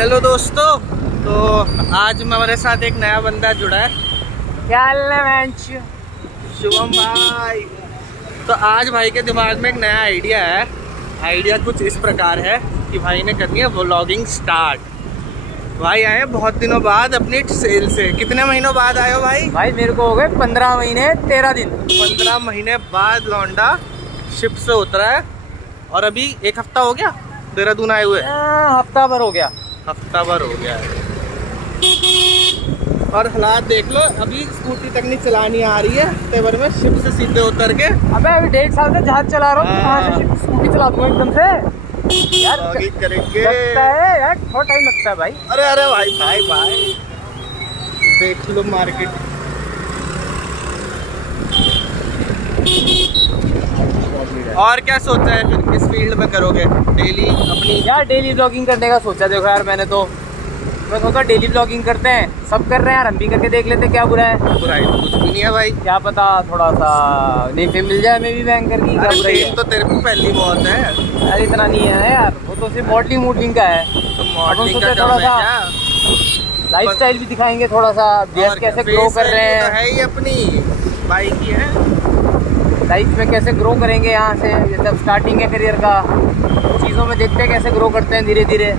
Hello दोस्तों, तो आज हमारे साथ एक नया बंदा जुड़ा है। क्या हाल है मैंच? शुभम भाई। तो आज भाई के दिमाग में एक नया आइडिया है। आइडिया कुछ इस प्रकार है कि भाई ने करनी है व्लॉगिंग स्टार्ट। भाई आए बहुत दिनों बाद अपनी सेल से। कितने महीनों बाद आए हो भाई? भाई मेरे को हो गए 15 महीने 13 दिन। 15 महीने बाद लौंडा शिप से उतरा है और अभी एक हफ्ता हो गया देहरादून आए हुए। हफ्ता भर हो गया। हफ्ता भर हो गया है और हालात देख लो, अभी स्कूटी तक नहीं चलानी आ रही है। तेवर में शिप से सीधे उतर के अबे अभी 1.5 साल से जहाज चला रहा हूँ, कहाँ से स्कूटी चला दूंगा एकदम से यार? करेंगे लगता है यार, बहुत टाइम लगता है भाई। अरे अरे भाई भाई भाई देख लो मार्केट। और क्या सोचा है फिर किस फील्ड में करोगे? डेली अपनी यार डेली ब्लॉगिंग करने का सोचा। देखो यार मैं सोचा डेली ब्लॉगिंग करते हैं, सब कर रहे हैं यार, हम भी करके देख लेते हैं क्या बुरा है। बुराई तो कुछ भी नहीं है भाई। क्या पता थोड़ा सा नेम पे मिल जाए, मैं भी बैंकर की। क्या बुराई है? तो तेरे को पहली बहुत है यार, इतना नहीं है यार, वो तो सिर्फ मॉडलिंग का है। तो मॉडलिंग का थोड़ा काम है सा क्या? लाइफस्टाइल भी दिखाएंगे, थोड़ा सा बेस कैसे ग्रो कर रहे हैं, तो है ही अपनी बाइक ही है। लाइफ में कैसे ग्रो करेंगे यहाँ से। जब स्टार्टिंग है करियर का, चीज़ों में देखते हैं कैसे ग्रो करते हैं धीरे धीरे।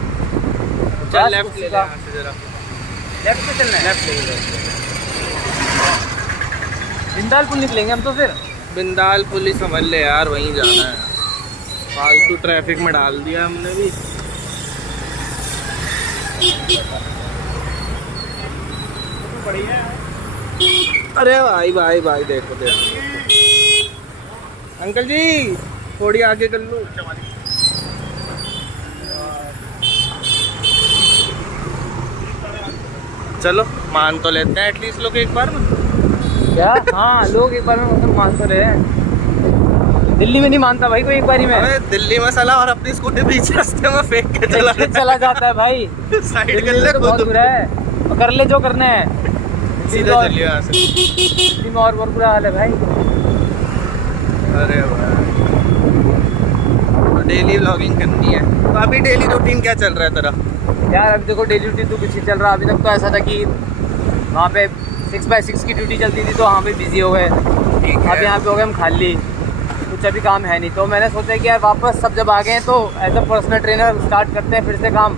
चल लेफ्ट ले ले यहाँ से जरा। लेफ्ट में चलना है। लेफ्ट ले ले। जिंदाल पुल निकलेंगे हम तो फिर। बिंदाल पुलिस समझ ले यार, वहीं जाना है। फालतू ट्रैफिक में डाल दिया हमने भी। अरे भाई भाई भाई देखो देखो अंकल जी थोड़ी आगे कर लो। चलो मान तो लेते हैं एटलीस्ट लोग एक बार में। क्या? हाँ, लोग एक बार में मतलब मान तो रहे हैं। दिल्ली में नहीं मानता भाई कोई एक बारी में। अरे दिल्ली में साला और अपनी स्कूटी बीच रास्ते में फेंक के चला जाता है भाई। साइड कर ले तो बहुत बुरा है, और कर ले जो करना है। सीधा चलिए यहाँ से। दिल्ली में और बहुत बुरा हाल है भाई। अरे भाई डेली व्लॉगिंग करनी है। तो अभी डेली रूटीन क्या चल रहा है तेरा? यार अभी देखो डेली ड्यूटी तो कुछ ही चल रहा। अभी तक तो ऐसा था कि वहाँ पे 6x6 की ड्यूटी चलती थी, तो वहाँ पे बिजी हो गए। अब यहाँ पे हो गए हम खाली, कुछ अभी काम है नहीं। तो मैंने सोचा कि यार वापस सब जब आ गए हैं तो as a personal trainer start करते हैं फिर से काम।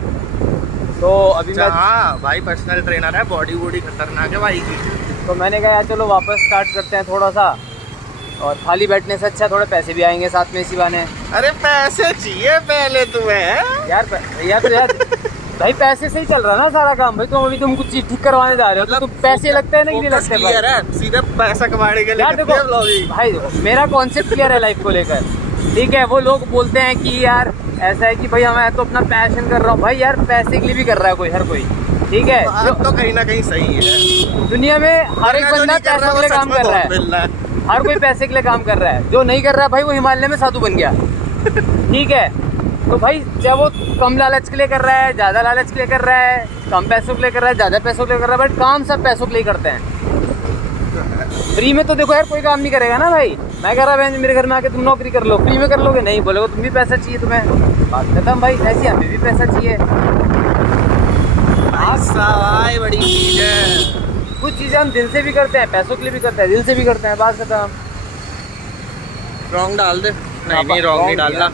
तो अभी हाँ भाई पर्सनल ट्रेनर है, बॉडी वॉडी खतरनाक है भाई की। तो मैंने कहा यार चलो वापस स्टार्ट करते हैं थोड़ा सा, और खाली बैठने से अच्छा थोड़े पैसे भी आएंगे साथ में इसी बहाने। अरे पैसे चाहिए पहले तुम्हें यार भाई पैसे से ही चल रहा ना सारा काम। भाई तुम अभी कुछ चीज ठीक करवाने जा रहे हो, तो पैसे लगते हैं ना कि नहीं लगते भाई? सीधे पैसा कमाने के लिए यार देखो भाई, मेरा कॉन्सेप्ट क्लियर है लाइफ को लेकर। ठीक है, वो लोग बोलते हैं कि यार ऐसा है कि भाई मैं तो अपना पैशन कर रहा हूँ। भाई यार पैसे के लिए भी कर रहा है कोई, हर कोई। ठीक है, तो कहीं ना कहीं सही है। दुनिया में हर एक बंदा पैसे के लिए काम कर रहा है। हर कोई पैसे के लिए काम कर रहा है। जो नहीं कर रहा है भाई वो हिमालय में साधु बन गया। ठीक है, तो भाई चाहे वो कम लालच के लिए कर रहा है, ज़्यादा लालच के लिए कर रहा है, कम पैसों के लिए कर रहा है, ज़्यादा पैसों के लिए कर रहा है, बट काम सब पैसों के लिए करते हैं। फ्री में तो देखो यार कोई काम नहीं करेगा ना भाई। मैं कह रहा मेरे घर में आके तुम नौकरी कर लो, फ्री में कर लोगे? नहीं, बोलोगे तुम भी पैसा चाहिए तुम्हें, बात खत्म भाई। ऐसे हमें भी पैसा चाहिए। भाई बड़ी चीज है। कुछ चीज़ें हम दिल से भी करते हैं, पैसों के लिए भी करते हैं, दिल से भी करते हैं, बात खत्म। रॉन्ग डाल दे। नहीं रॉन्ग नहीं डालना,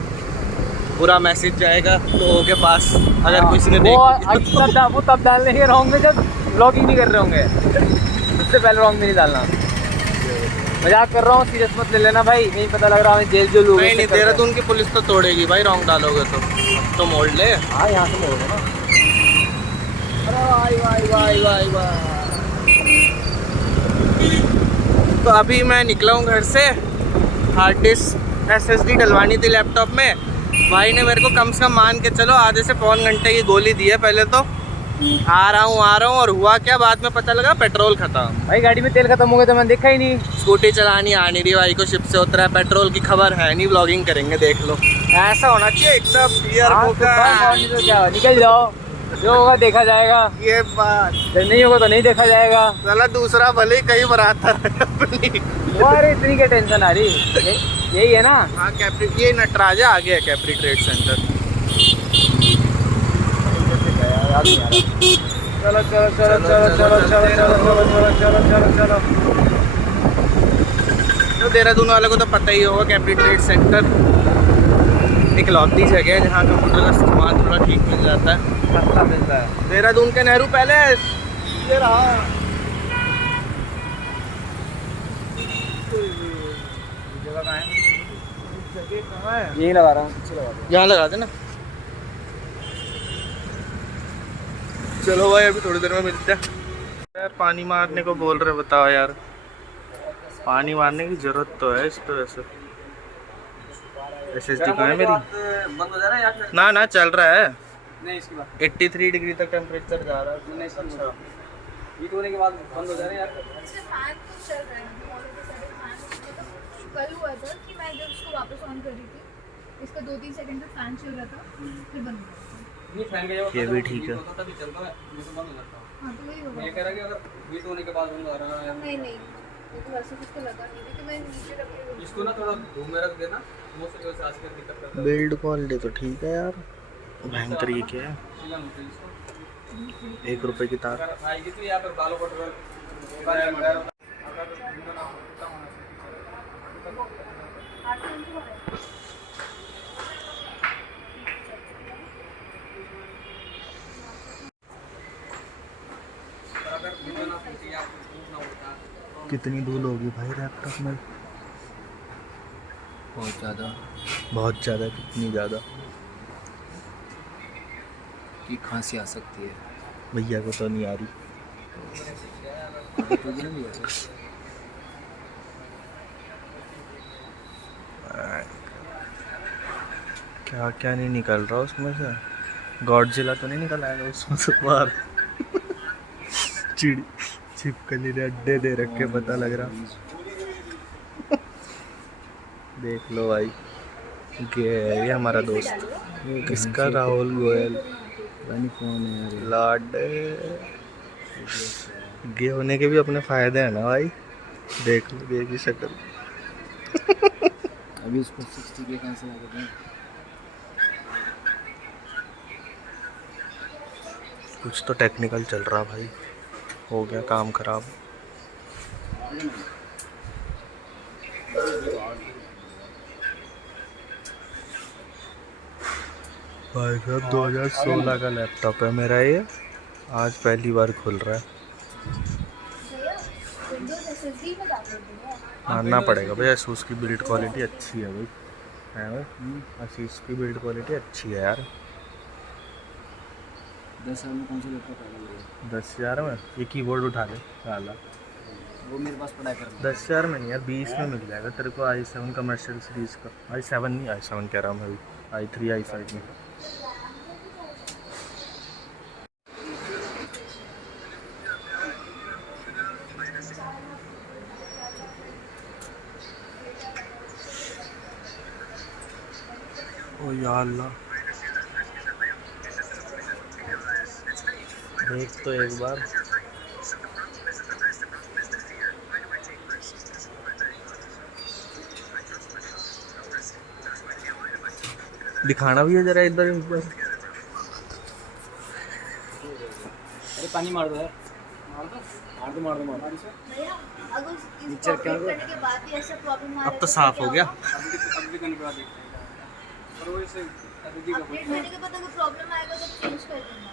पूरा मैसेज जाएगा लोगों के पास अगर किसी ने वो तब डालने के रॉन्ग में जब ब्लॉगिंग नहीं कर रहे होंगे। उससे पहले रॉन्ग में नहीं डालना। मजाक कर रहा हूँ, सीरियस मत ले लेना भाई। नहीं पता लग रहा है जेल जो लोग। नहीं देहरादून की पुलिस तो तोड़ेगी भाई रॉन्ग डालोगे तो मोड़ ले। हाँ यहाँ से मोड़ दो ना। अरे भाई तो अभी मैं निकला हूँ घर से। हार्ड डिस्क SSD डलवानी थी लैपटॉप में। भाई ने मेरे को कम से कम मान के चलो आधे से पौन घंटे की गोली दी है। पहले तो आ रहा हूँ और हुआ क्या, बाद में पता लगा पेट्रोल खत्म। भाई गाड़ी में तेल खत्म हो गया तो मैंने देखा ही नहीं। स्कूटी चलानी आ नहीं रही भाई को, शिप से उतरा है, पेट्रोल की खबर है नहीं, व्लॉगिंग करेंगे देख लो। ऐसा होना चाहिए एकदम क्लियर होगा। तो क्या, निकल जाओ, जो होगा देखा जाएगा। ये बात नहीं होगा तो नहीं देखा जाएगा। साला दूसरा भले ही कहीं बराता है अपनी। अरे इतनी क्या टेंशन आ रही? यही है ना। हाँ कैप्री, ये नटराजा आ गया है कैप्री ट्रेड सेंटर। याद नहीं आ रहा। चलो चलो चलो चलो चलो चलो चलो चलो चलो चलो चलो। तो देहरादून वालों को तो पता ही होगा, कैपिटल ट्रेड सेंटर इकलौती जगह है जहाँ कंप्यूटर का सामान थोड़ा ठीक मिल जाता है, सस्ता मिलता है। देहरादून के नेहरू पैलेस ये रहा। जगह कहाँ है? जगह कहाँ है? यही लगा रहा हूँ, पीछे लगा दो। यहाँ लगा देना। चलो भाई अभी थोड़ी देर में मिलते हैं। यार पानी मारने को बोल रहे, बताओ यार, पानी मारने की जरूरत तो है इस पे वैसे। SSD कहाँ है मेरी? बंद हो जा रहा है या फिर ना ना चल रहा है, नहीं? इसकी बात 83 डिग्री तक टेम्परेचर जा रहा है। नहीं, अच्छा हीट होने के बाद बंद हो जा रहा है यार। इससे फैन तो चल रहा है अभी ऑलरेडी सारे फैन मतलब कल हुआ था कि मैं जब उसको वापस ऑन कर रही थी, इसका 2-3 सेकंड तक फैन चल रहा था, फिर बंद हो गया। नहीं, फैन का ये भी ठीक है। होता तभी चलता है, ये तो बंद हो जाता है। हाँ तो वही होगा। मैं कह रहा कि अगर हीट होने के बाद बंद हो रहा है। नहीं नहीं वो तो वैसे कुछ तो लगा नहीं, क्योंकि मैं नीचे रख के इसको ना थोड़ा धूप में रख देना, मुंह से आज कर दिक्कत करता है। बिल्ड क्वालिटी तो ठीक है यार, भयंकर। ये क्या है? सीधा मुझे इसको 1 रुपए की तार। अगर आएगी तो यहाँ पर बालों पर अगर वीडियो ना होता होना अगर वीडियो ना होती या कुछ ना होता। कितनी धूल होगी भाई लैपटॉप में? बहुत ज़्यादा, बहुत ज़्यादा। कितनी ज़्यादा? कि खांसी आ सकती है। भैया को तो नहीं आ रही। क्या क्या नहीं निकल रहा उसमें से? गॉडजिला तो नहीं निकल आएगा उसमें से बाहर? चिड़ी छिपकली ने अड्डे दे रखे, पता लग रहा। देख लो भाई, ये हमारा दोस्त, किसका? राहुल गोयल। कौन है यार? लाडे गे होने के भी अपने फायदे हैं ना भाई। देख लो गे की शक्ल। अभी इसको 60 के कैंसिल कर दें। कुछ तो टेक्निकल चल रहा भाई, हो गया काम खराब। भाई साहब 2016 का लैपटॉप है मेरा ये, आज पहली बार खुल रहा है। विंडोज SSD में डाउनलोड है। मानना पड़ेगा भाई, ASUS की बिल्ड क्वालिटी अच्छी है भाई, है भाई। ASUS की बिल्ड क्वालिटी अच्छी है यार। 10,000 में कौन सा लैपटॉप आएगा? 10,000 में ये कीबोर्ड उठा ले साला। वो मेरे पास पड़ा कर 10,000 में नहीं यार, 20 में मिल जाएगा तेरे को। i7 कमर्शियल सीरीज़ का, i7 नहीं, i7 कह रहा हूँ मैं, i3 i5 में। ओ या अल्लाह, देख तो एक बार। दिखाना भी है जरा इधर ऊपर। अरे पानी मार दो यार, मार दो मार दो मार दो। भैया अगर नीचे इसको क्या अपडेट करने के बाद भी ऐसा प्रॉब्लम आ रहा है अब तो साफ हो गया। अभी करने के बाद देखते हैं। और वो इसे एलईडी का अपडेट करने के बाद अगर प्रॉब्लम आएगा तो चेंज कर देना।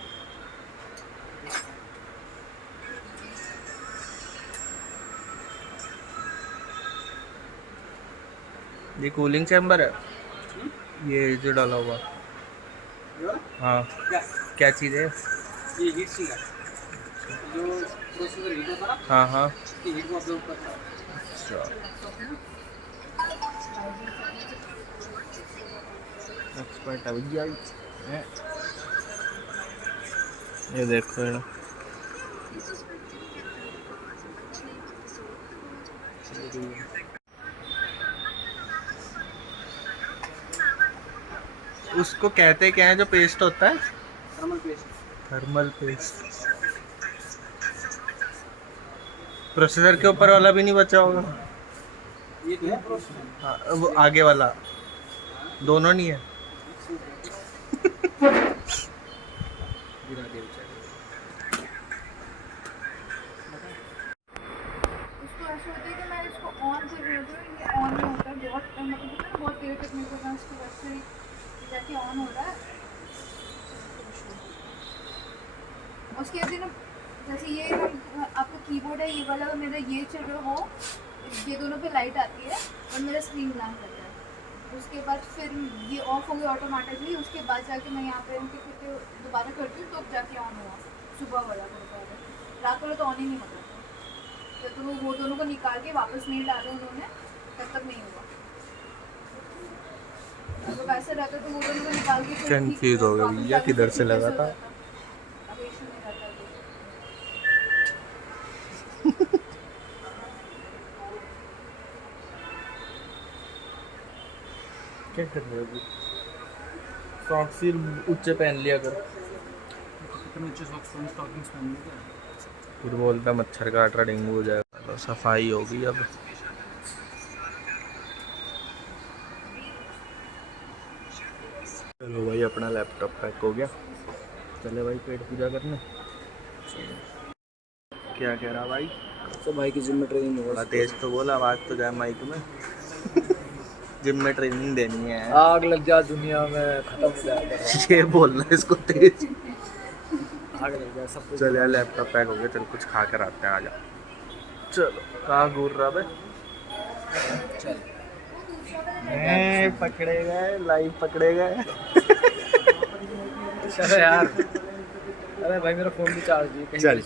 ये कूलिंग चैम्बर है, ये जो डाला हुआ। हाँ क्या चीज़ है? ये हीट सिंक है, जो प्रोसेसर हीट होता है ना, हाँ हाँ कि हीट को ऑब्जर्व करता है। अच्छा, एक्सपर्ट है भैया ये। ये देखो ये उसको कहते क्या है जो पेस्ट होता है? Thermal paste. Thermal paste. Processor के ऊपर वाला भी नहीं बचा होगा? ये तो है प्रोसेसर। हाँ वो आगे वाला, दोनों नहीं है। गिरा दे उसके बाद ना जैसे ये आपका कीबोर्ड है ये वाला, मेरा ये चल रहा हो, ये दोनों पे लाइट आती है और मेरा स्क्रीन ब्लैंक करता है। उसके बाद फिर ये ऑफ हो गया ऑटोमेटिकली। उसके बाद जाके मैं यहाँ पे उनके फिर दोबारा करती हूँ तो जाके ऑन हुआ। सुबह वाला रात वाला तो ऑन ही नहीं होता था। तो वो दोनों को निकाल के वापस नहीं डाला उन्होंने, तब तक नहीं हुआ। तो वैसे रहता तो वो दोनों को निकाल के कंफ्यूज हो गया भैया किधर से लगा था। क्या कर रहे हो? सॉक्स ही ऊंचे पहन लिया कर। कितने ऊंचे सॉक्स स्टॉकिंग्स पहन लिए? फिर बोलता मच्छर काट रहा, डेंगू हो जाएगा। तो सफाई होगी अब। चलो भाई अपना लैपटॉप पैक हो गया, चले भाई पेट पूजा करने। क्या कह रहा भाई? तो भाई की जिम में ट्रेनिंग होगा। तेज तो बोला, आवाज तो जाए माइक में। जिम में ट्रेनिंग देनी है। आग लग जा दुनिया में, खत्म हो जाएगा। ये बोलना इसको तेज। आग लग जाए सब कुछ। चल यार लैपटॉप पैक हो गया, चल कुछ खा कर आते हैं। आजा चलो। कहाँ घूर रहा बे? चल पकड़े गए, लाइव पकड़े गए। चलो यार। अरे भाई मेरा फोन भी चार्ज है। चल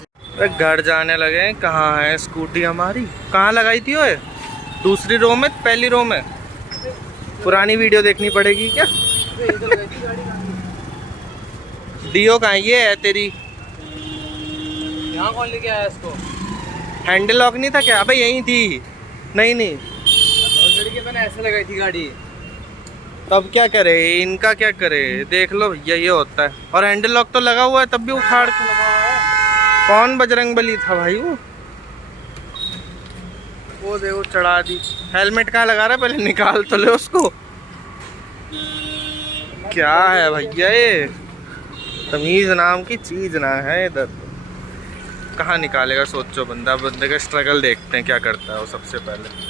घर जाने लगे। कहाँ है स्कूटी हमारी? कहाँ लगाई थी ओए? दूसरी रो में, पहली रो में? पुरानी वीडियो देखनी पड़ेगी क्या? डीओ कहाँ? ये है तेरी। यहाँ कौन लेके आया इसको? हैंडल लॉक नहीं था क्या? अबे यही थी। नहीं नहीं, के मैंने ऐसे लगाई थी गाड़ी। तब क्या करे इनका, क्या करे? देख लो भैया ये होता है। और हैंडल लॉक तो लगा हुआ है तब भी उखाड़ के लगा हुआ है। कौन बजरंगबली था भाई वो देखो चढ़ा दी। हेलमेट कहाँ लगा रहा है? पहले निकाल तो ले उसको। क्या है भैया ये? तमीज नाम की चीज ना है इधर। कहाँ निकालेगा सोचो बंदा। बंदे का स्ट्रगल देखते हैं क्या करता है वो सबसे पहले।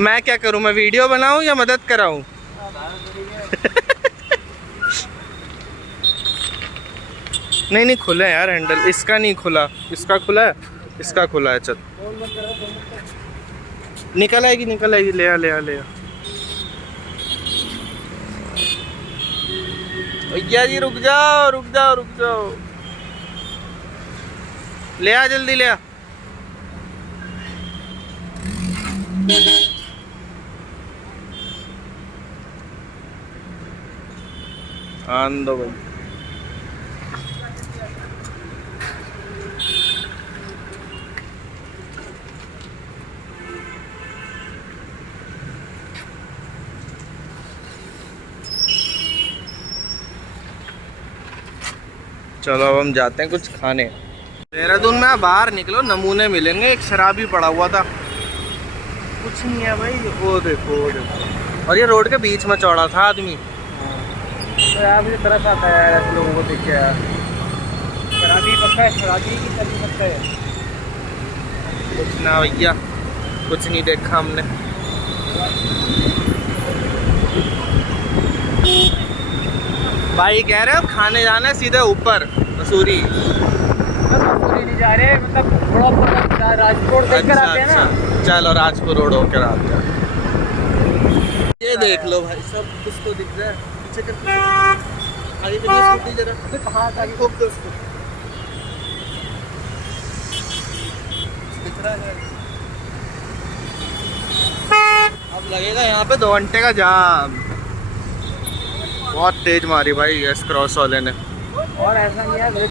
मैं क्या करूं? मैं वीडियो बनाऊं या मदद कराऊं? नहीं नहीं खुले यार हैंडल। इसका नहीं खुला, इसका खुला है, इसका खुला है। चल निकल आएगी, निकल आएगी। ले आ ले आ ले आ। भैया जी रुक जाओ रुक जाओ रुक जाओ। ले आ जल्दी ले आ। आन दो भाई। चलो अब हम जाते हैं कुछ खाने। देहरादून में बाहर निकलो नमूने मिलेंगे। एक शराबी पड़ा हुआ था, कुछ नहीं है भाई। वो देखो वो देखो। और ये रोड के बीच में चौड़ा था आदमी। तो यार मुझे तरस आता है यार ऐसे लोगों को देख के यार। शराबी पक्का है, शराबी की शराबी पक्का है। कुछ ना भैया, कुछ नहीं देखा हमने। भाई कह रहे हो खाने जाना है सीधे ऊपर मसूरी। मसूरी नहीं जा रहे, मतलब थोड़ा ऊपर राजकोट देख कर आते हैं ना। चलो राजपुर रोड होकर आते हैं। ये देख लो भाई सब किसको दिख रहा है? पीछे कर आगे करिए स्कूटी जरा। कहाँ आगे ठोक दो उसको। दिख रहा है? अब लगेगा यहाँ पे 2 घंटे का जाम। बहुत तेज मारी भाई एस क्रॉस वाले ने। और ऐसा नहीं है